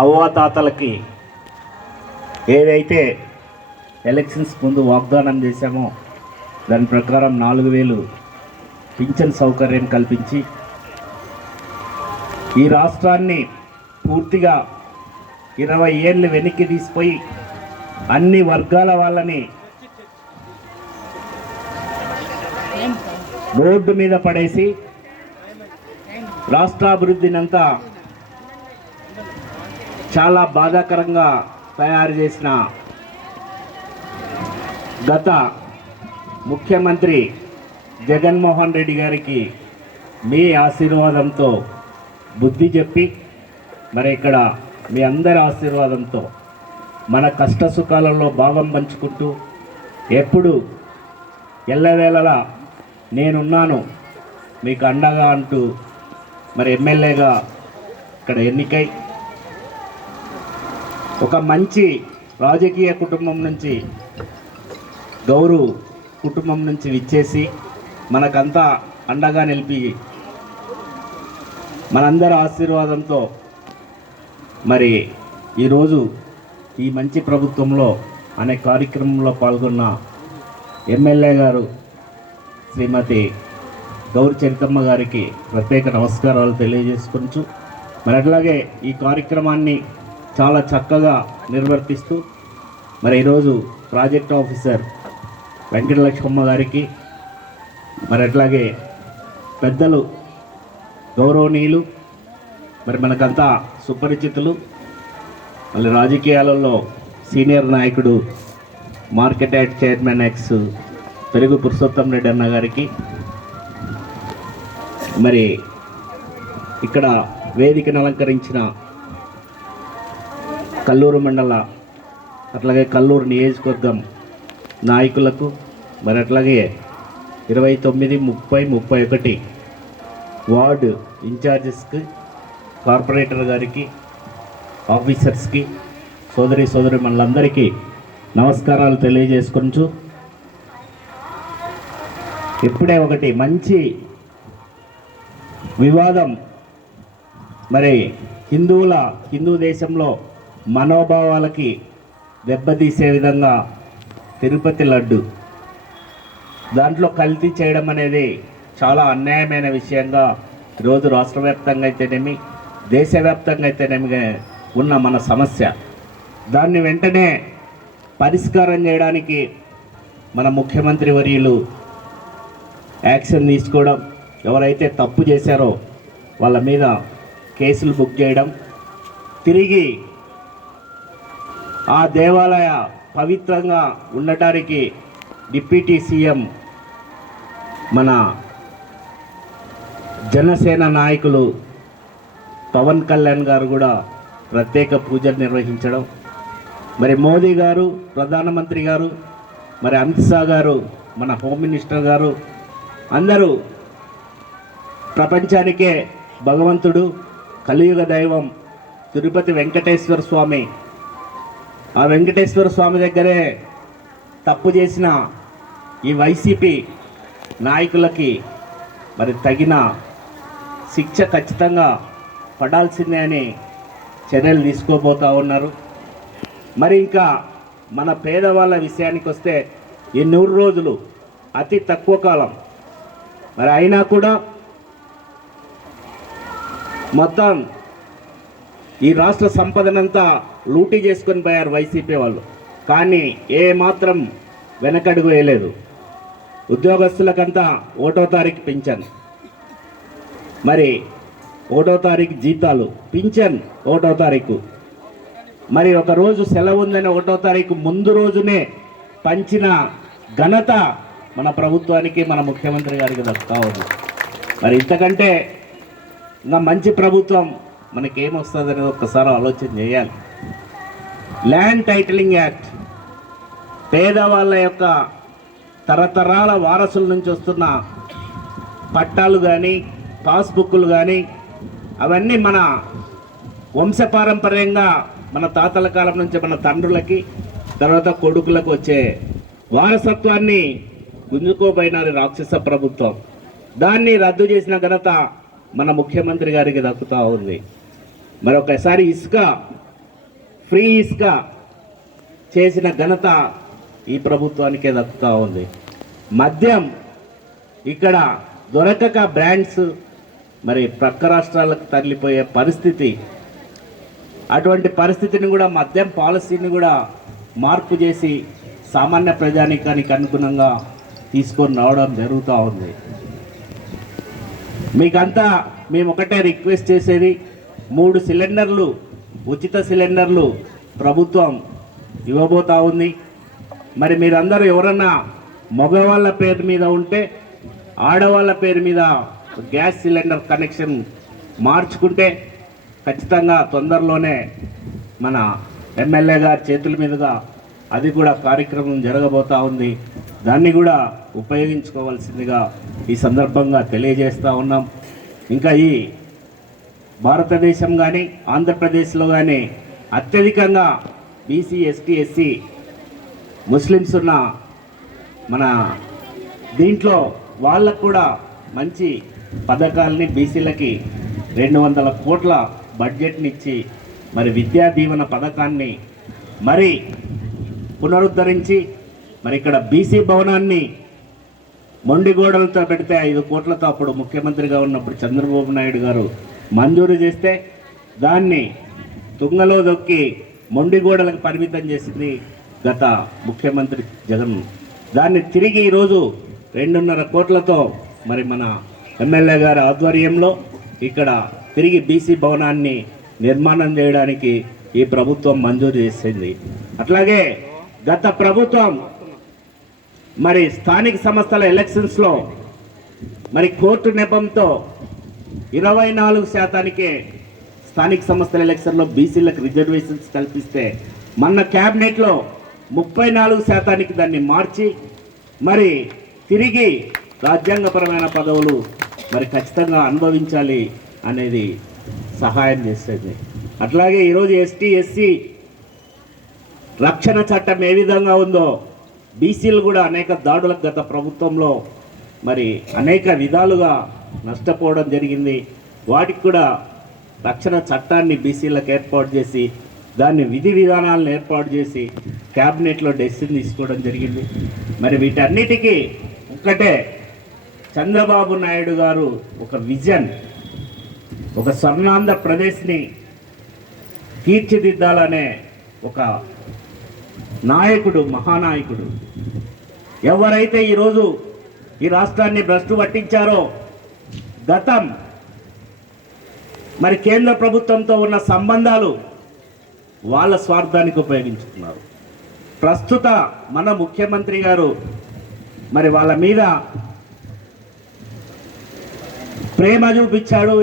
అవ్వాతాతలకి ఏదైతే ఎలక్షన్స్ ముందు వాగ్దానం చేశామో దాని ప్రకారం నాలుగు వేలు పింఛన్ సౌకర్యం కల్పించి ఈ రాష్ట్రాన్ని పూర్తిగా ఇరవై ఏళ్ళు వెనక్కి తీసిపోయి అన్ని వర్గాల వాళ్ళని రోడ్డు మీద పడేసి రాష్ట్రాభివృద్ధినంతా చాలా బాధాకరంగా తయారు చేసిన గత ముఖ్యమంత్రి జగన్మోహన్ రెడ్డి గారికి మీ ఆశీర్వాదంతో బుద్ధి చెప్పి మరి ఇక్కడ మీ అందరి ఆశీర్వాదంతో మన కష్ట సుఖాలలో భాగం పంచుకుంటూ ఎప్పుడు ఎల్లవేళలా నేనున్నాను మీకు అండగా అంటూ మరి ఎమ్మెల్యేగా ఇక్కడ ఎన్నికై ఒక మంచి రాజకీయ కుటుంబం నుంచి గౌరవ్ కుటుంబం నుంచి విచ్చేసి మనకంతా అండగా నిలిపి మనందరి ఆశీర్వాదంతో మరి ఈరోజు ఈ మంచి ప్రభుత్వంలో అనే కార్యక్రమంలో పాల్గొన్న ఎమ్మెల్యే గారు శ్రీమతి గౌరి చరితమ్మ గారికి ప్రత్యేక నమస్కారాలు తెలియజేసుకుంటూ మరి అట్లాగే ఈ కార్యక్రమాన్ని చాలా చక్కగా నిర్వర్తిస్తూ మరి ఈరోజు ప్రాజెక్ట్ ఆఫీసర్ వెంకటలక్ష్మమ్మ గారికి మరి అట్లాగే పెద్దలు గౌరవనీయులు మరి మనకంతా సుపరిచితులు మళ్ళీ రాజకీయాలలో సీనియర్ నాయకుడు మార్కెట్ యార్డ్ చైర్మన్ ఎక్స్ పెరుగు పురుషోత్తం రెడ్డి అన్న గారికి మరి ఇక్కడ వేదికను అలంకరించిన కల్లూరు మండల అట్లాగే కల్లూరు నియోజకవర్గం నాయకులకు మరి అట్లాగే ఇరవై తొమ్మిది ముప్పై ముప్పై ఒకటి వార్డు ఇన్ఛార్జెస్కి కార్పొరేటర్ గారికి ఆఫీసర్స్కి సోదరి సోదరి మనందరికీ నమస్కారాలు తెలియజేసుకొంచు ఇప్పుడే ఒకటి మంచి వివాదం. మరి హిందువుల హిందూ దేశంలో మనోభావాలకి దెబ్బతీసే విధంగా తిరుపతి లడ్డు. దాంట్లో కల్తీ చేయడం అనేది చాలా అన్యాయమైన విషయంగా ఈరోజు రాష్ట్ర వ్యాప్తంగా అయితేనేమి దేశవ్యాప్తంగా అయితేనేమి ఉన్న మన సమస్య. దాన్ని వెంటనే పరిష్కారం చేయడానికి మన ముఖ్యమంత్రి వర్యులు యాక్షన్ తీసుకోవడం ఎవరైతే తప్పు చేశారో వాళ్ళ మీద కేసులు బుక్ చేయడం తిరిగి ఆ దేవాలయ పవిత్రంగా ఉండటానికి డిప్యూటీ సీఎం మన జనసేన నాయకులు పవన్ కళ్యాణ్ గారు కూడా ప్రత్యేక పూజలు నిర్వహించడం. మరి మోదీ గారు ప్రధానమంత్రి గారు మరి అమిత్ షా గారు మన హోమ్ మినిస్టర్ గారు అందరూ ప్రపంచానికే భగవంతుడు కలియుగ దైవం తిరుపతి వెంకటేశ్వర స్వామి ఆ వెంకటేశ్వర స్వామి దగ్గరే తప్పు చేసిన ఈ వైసీపీ నాయకులకి మరి తగిన శిక్ష ఖచ్చితంగా పడాల్సిందే అని చర్యలు తీసుకోబోతూ ఉన్నారు. మరి ఇంకా మన పేదవాళ్ళ విషయానికి వస్తే ఈ నూరు రోజులు అతి తక్కువ కాలం. మరి అయినా కూడా మొత్తం ఈ రాష్ట్ర సంపదనంతా లూటీ చేసుకొని పోయారు వైసీపీ వాళ్ళు. కానీ ఏ మాత్రం వెనకడుగు వేయలేదు. ఉద్యోగస్తులకంతా ఒకటో తారీఖు పింఛన్. మరి ఒకటో తారీఖు జీతాలు పింఛన్ ఒకటో తారీఖు. మరి ఒక రోజు సెలవు ఉందని ఒకటో తారీఖు ముందు రోజునే పంచిన ఘనత మన ప్రభుత్వానికి మన ముఖ్యమంత్రి గారికి దక్కుతా ఉంది. మరి ఇంతకంటే ఇంకా మంచి ప్రభుత్వం మనకేమొస్తుంది అనేది ఒక్కసారి ఆలోచన చేయాలి. ల్యాండ్ టైటిలింగ్ యాక్ట్ పేదవాళ్ళ యొక్క తరతరాల వారసుల నుంచి వస్తున్న పట్టాలు కానీ పాస్బుక్లు కానీ అవన్నీ మన వంశపారంపర్యంగా మన తాతల కాలం నుంచి మన తండ్రులకి తర్వాత కొడుకులకు వచ్చే వారసత్వాన్ని గుంజుకోబోయినారు రాక్షస ప్రభుత్వం. దాన్ని రద్దు చేసిన ఘనత మన ముఖ్యమంత్రి గారికి దక్కుతూ ఉంది. మరొకసారి ఇసుక ఫ్రీ ఇసుక చేసిన ఘనత ఈ ప్రభుత్వానికే దక్కుతూ ఉంది. మద్యం ఇక్కడ దొరకక బ్రాండ్స్ మరి ప్రక్క రాష్ట్రాలకు తరలిపోయే పరిస్థితి. అటువంటి పరిస్థితిని కూడా మద్యం పాలసీని కూడా మార్పు చేసి సామాన్య ప్రజానీకానికి అనుగుణంగా తీసుకొని రావడం జరుగుతూ ఉంది. మీకంతా మేము ఒకటే రిక్వెస్ట్ చేసేది మూడు సిలిండర్లు ఉచిత సిలిండర్లు ప్రభుత్వం ఇవ్వబోతా ఉంది. మరి మీరందరూ ఎవరన్నా మగవాళ్ళ పేరు మీద ఉంటే ఆడవాళ్ళ పేరు మీద గ్యాస్ సిలిండర్ కనెక్షన్ మార్చుకుంటే ఖచ్చితంగా తొందరలోనే మన ఎమ్మెల్యే గారి చేతుల మీదుగా అది కూడా కార్యక్రమం జరగబోతా ఉంది. దాన్ని కూడా ఉపయోగించుకోవాల్సిందిగా ఈ సందర్భంగా తెలియజేస్తూ ఉన్నాం. ఇంకా ఈ భారతదేశం కానీ ఆంధ్రప్రదేశ్లో కానీ అత్యధికంగా బీసీ ఎస్టీ ఎస్సీ ముస్లిమ్స్ ఉన్న మన దీంట్లో వాళ్ళకు కూడా మంచి పథకాలని బీసీలకి రెండు వందల కోట్ల బడ్జెట్ని ఇచ్చి మరి విద్యా దీవెన పథకాన్ని మరి పునరుద్ధరించి మరి ఇక్కడ బీసీ భవనాన్ని మొండిగోడలతో పెడితే ఐదు కోట్లతో అప్పుడు ముఖ్యమంత్రిగా ఉన్నప్పుడు చంద్రబాబు నాయుడు గారు మంజూరు చేస్తే దాన్ని తుంగలో దొక్కి మొండిగోడలకు పరిమితం చేసింది గత ముఖ్యమంత్రి జగన్. దాన్ని తిరిగి ఈరోజు రెండున్నర కోట్లతో మరి మన ఎమ్మెల్యే గారి ఆధ్వర్యంలో ఇక్కడ తిరిగి బీసీ భవనాన్ని నిర్మాణం చేయడానికి ఈ ప్రభుత్వం మంజూరు చేసింది. అట్లాగే గత ప్రభుత్వం మరి స్థానిక సంస్థల ఎలక్షన్స్లో మరి కోర్టు నెపంతో ఇరవై నాలుగు శాతానికే స్థానిక సంస్థల ఎలక్షన్లో బీసీలకు రిజర్వేషన్స్ కల్పిస్తే మొన్న క్యాబినెట్లో ముప్పై నాలుగు శాతానికి దాన్ని మార్చి మరి తిరిగి రాజ్యాంగపరమైన పదవులు మరి ఖచ్చితంగా అనుభవించాలి అనేది సహాయం చేస్తుంది. అట్లాగే ఈరోజు ఎస్టీ ఎస్సీ రక్షణ చట్టం ఏ విధంగా ఉందో బీసీలు కూడా అనేక దాడులకు గత ప్రభుత్వంలో మరి అనేక విధాలుగా నష్టపోవడం జరిగింది. వాటికి కూడా రక్షణ చట్టాన్ని బీసీలకు ఏర్పాటు చేసి దాన్ని విధి విధానాలను ఏర్పాటు చేసి క్యాబినెట్లో డెసిషన్ తీసుకోవడం జరిగింది. మరి వీటన్నిటికీ ఒక్కటే చంద్రబాబు నాయుడు గారు ఒక విజన్ ఒక స్వర్ణాంధ్రప్రదేశ్ని తీర్చిదిద్దాలనే ఒక నాయకుడు మహానాయకుడు. ఎవరైతే ఈరోజు ఈ రాష్ట్రాన్ని భ్రష్టు పట్టించారో గతం. మరి కేంద్ర ప్రభుత్వంతో ఉన్న సంబంధాలు వాళ్ళ స్వార్థానికి ఉపయోగించుకున్నారు. ప్రస్తుత మన ముఖ్యమంత్రి గారు మరి వాళ్ళ మీద ప్రేమ చూపించాడు